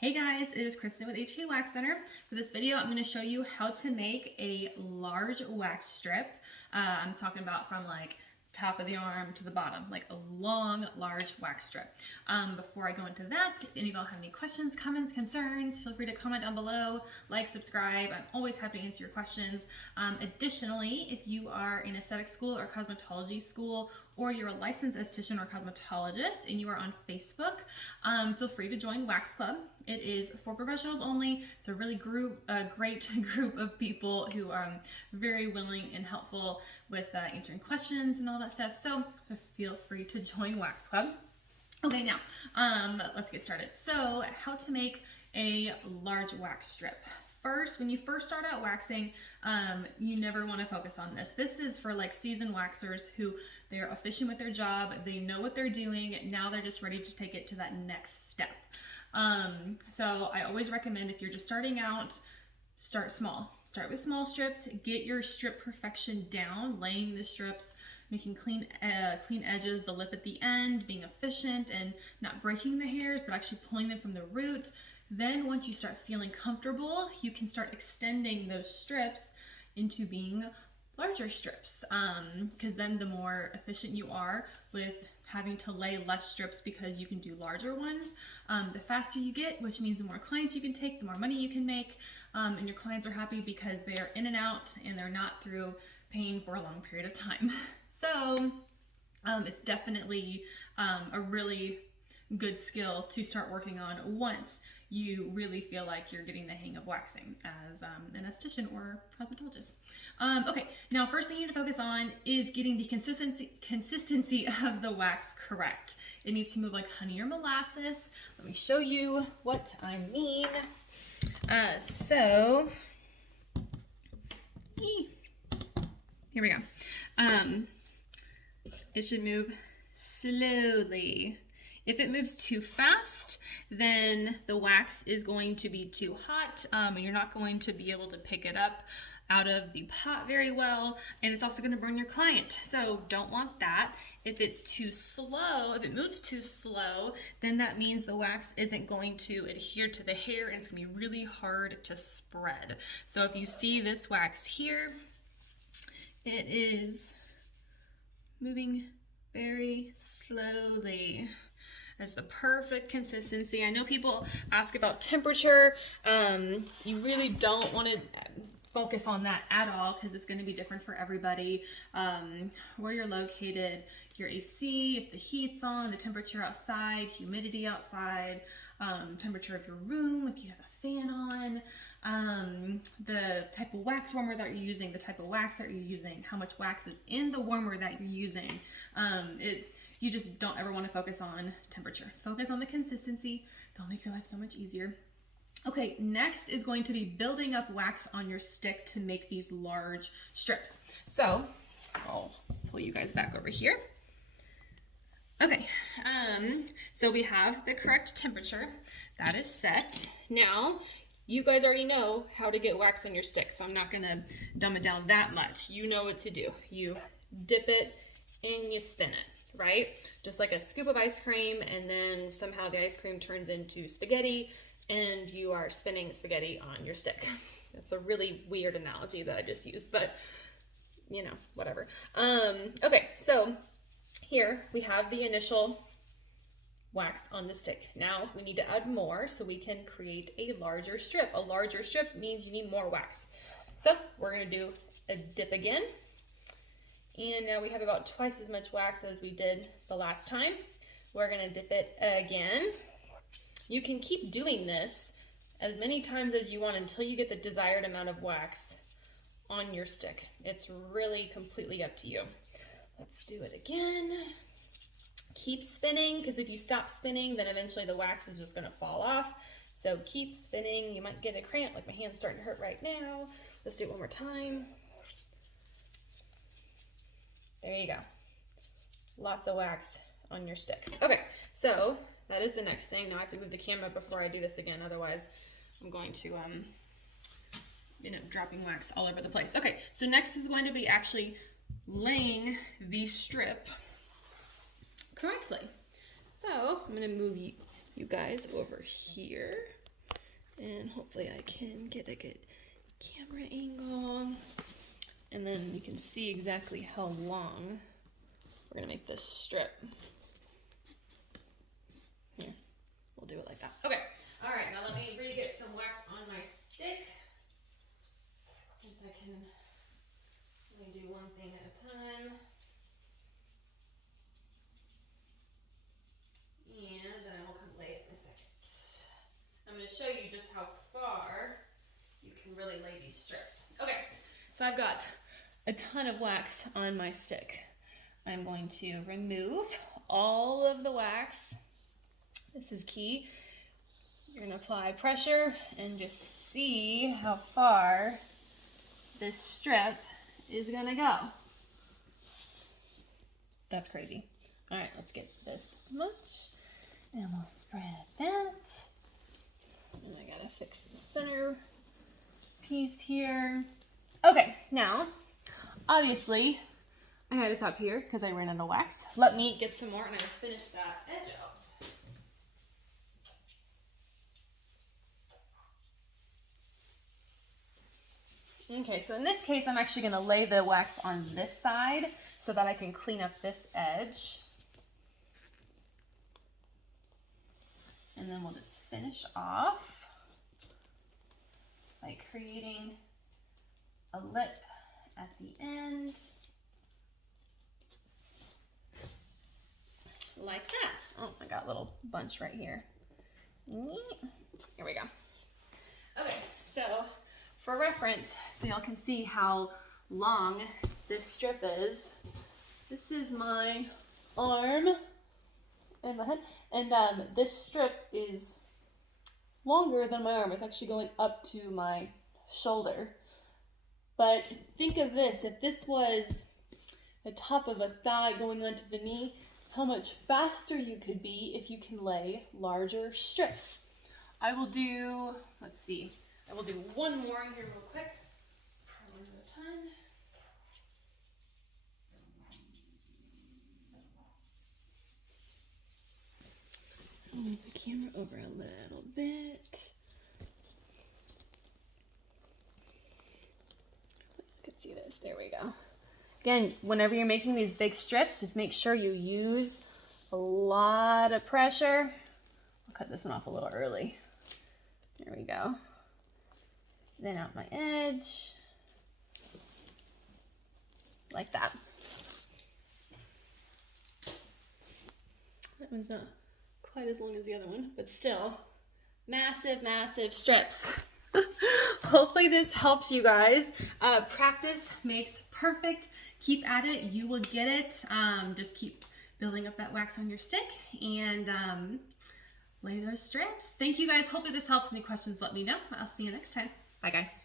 Hey guys, it is Kristen with HK Wax Center. For this video, I'm going to show you how to make a large wax strip. I'm talking about from like top of the arm to the bottom, like a long, large wax strip. Before I go into that, if any of y'all have any questions, comments, concerns, feel free to comment down below, like, subscribe. I'm always happy to answer your questions. Additionally, if you are in aesthetic school or cosmetology school, or you're a licensed esthetician or cosmetologist and you are on Facebook, feel free to join Wax Club. It is for professionals only. It's a really great group of people who are very willing and helpful with answering questions and all that stuff. So feel free to join Wax Club. Okay, now let's get started. So how to make a large wax strip. First, when you first start out waxing, you never want to focus on this. This is for like seasoned waxers who they're efficient with their job, they know what they're doing, now they're just ready to take it to that next step. So I always recommend if you're just starting out, start small. Start with small strips, get your strip perfection down, laying the strips, making clean edges, the lip at the end, being efficient and not breaking the hairs, but actually pulling them from the root. Then once you start feeling comfortable, you can start extending those strips into being larger strips, because then the more efficient you are with having to lay less strips because you can do larger ones, the faster you get, which means the more clients you can take, the more money you can make, and your clients are happy because they are in and out and they're not through pain for a long period of time. So it's definitely a really good skill to start working on once you really feel like you're getting the hang of waxing as an esthetician or cosmetologist. Okay, now first thing you need to focus on is getting the consistency of the wax correct. It needs to move like honey or molasses. Let me show you what I mean. Here we go. It should move slowly. If it moves too fast, then the wax is going to be too hot, and you're not going to be able to pick it up out of the pot very well, and it's also going to burn your client. So don't want that. If it's too slow, if it moves too slow, then that means the wax isn't going to adhere to the hair, and it's going to be really hard to spread. So if you see this wax here, it is moving very slowly. That's the perfect consistency. I know people ask about temperature. You really don't want to focus on that at all because it's going to be different for everybody. Where you're located, your AC, if the heat's on, the temperature outside, humidity outside, temperature of your room, if you have a fan on, the type of wax warmer that you're using, the type of wax that you're using, how much wax is in the warmer that you're using. You just don't ever want to focus on temperature. Focus on the consistency. That'll make your life so much easier. Okay, next is going to be building up wax on your stick to make these large strips. So I'll pull you guys back over here. Okay, so we have the correct temperature. That is set. Now, you guys already know how to get wax on your stick, so I'm not gonna dumb it down that much. You know what to do. You dip it and you spin it. Right? Just like a scoop of ice cream, and then somehow the ice cream turns into spaghetti and you are spinning spaghetti on your stick. That's a really weird analogy that I just used, but you know, whatever. Okay, so here we have the initial wax on the stick. Now we need to add more so we can create a larger strip. A larger strip means you need more wax. So we're gonna do a dip again. And now we have about twice as much wax as we did the last time. We're gonna dip it again. You can keep doing this as many times as you want until you get the desired amount of wax on your stick. It's really completely up to you. Let's do it again. Keep spinning, because if you stop spinning, then eventually the wax is just gonna fall off. So keep spinning. You might get a cramp, like my hand's starting to hurt right now. Let's do it one more time. There you go. Lots of wax on your stick. Okay, so that is the next thing. Now I have to move the camera before I do this again, otherwise I'm going to end up dropping wax all over the place. Okay, so next is going to be actually laying the strip correctly. So I'm gonna move you guys over here. And hopefully I can get a good camera angle. And then you can see exactly how long we're gonna make this strip. Here, we'll do it like that. Okay, all right, now let me re-get some wax on my stick. Since I can only do one thing at a time. And then I will come lay it in a second. I'm gonna show you just how far you can really lay these strips. Okay, so I've got a ton of wax on my stick. I'm going to remove all of the wax. This is key. You're gonna apply pressure and just see how far this strip is gonna go. That's crazy. All right, let's get this much and we'll spread that. And I gotta fix the center piece here. Okay, now, obviously, I had to stop here because I ran out of wax. Let me get some more and I'll finish that edge out. Okay, so in this case, I'm actually gonna lay the wax on this side so that I can clean up this edge. And then we'll just finish off by creating a lip at the end. Like that. Oh, I got a little bunch right here. Here we go. Okay, so for reference, so y'all can see how long this strip is. This is my arm and my head, and this strip is longer than my arm. It's actually going up to my shoulder. But think of this, if this was the top of a thigh going onto the knee, how much faster you could be if you can lay larger strips. I will do, let's see, I will do one more here real quick. One at a time. I'll move the camera over a little bit. You can see this, there we go. Again, whenever you're making these big strips, just make sure you use a lot of pressure. I'll cut this one off a little early. There we go. Then out my edge, like that. That one's not quite as long as the other one, but still massive, massive strips. Hopefully this helps you guys. Practice makes perfect. Keep at it. You will get it. Just keep building up that wax on your stick and lay those strips. Thank you guys. Hopefully this helps. Any questions, let me know. I'll see you next time. Bye guys.